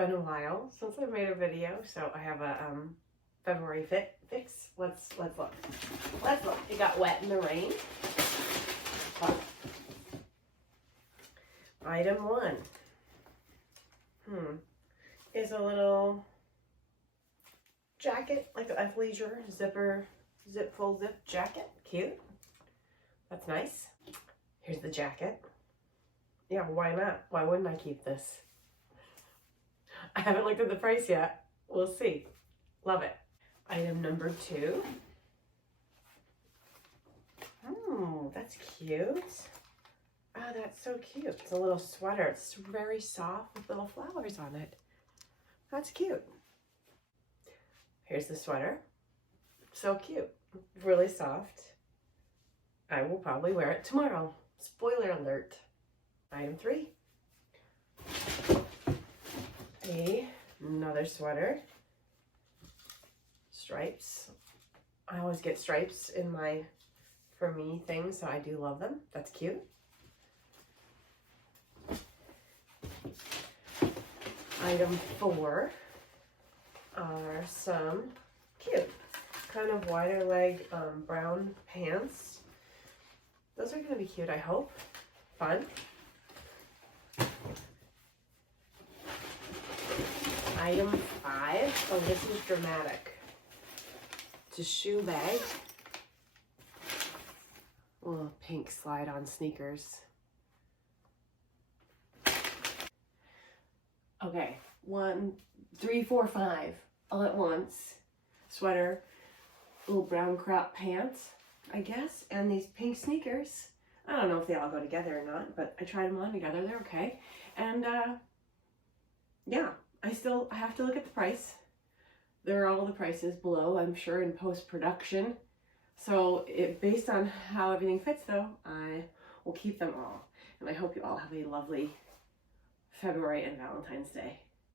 been a while since I made a video, so I have a February fix. Let's look. Let's look. It got wet in the rain. Oh. Item 1 is a little jacket, like an athleisure full zip jacket. Cute. That's nice. Here's the jacket. Yeah, why not? Why wouldn't I keep this? I haven't looked at the price yet. We'll see. Love it. Item number 2. Oh, that's cute. Oh, that's so cute. It's a little sweater. It's very soft with little flowers on it. That's cute. Here's the sweater. So cute. Really soft. I will probably wear it tomorrow. Spoiler alert. Item 3. Another sweater. Stripes. I always get stripes in my For Me things, so I do love them. That's cute. Item 4 are some cute, kind of wider leg brown pants. Those are going to be cute, I hope. Fun. Item 5. Oh, this is dramatic. It's a shoe bag. A little pink slide-on sneakers. Okay, 1, 3, 4, 5, all at once. Sweater, little brown crop pants, I guess, and these pink sneakers. I don't know if they all go together or not, but I tried them on together. They're okay. And yeah, I have to look at the price. There are all the prices below, I'm sure, in post-production. So based on how everything fits, though, I will keep them all. And I hope you all have a lovely February and Valentine's Day.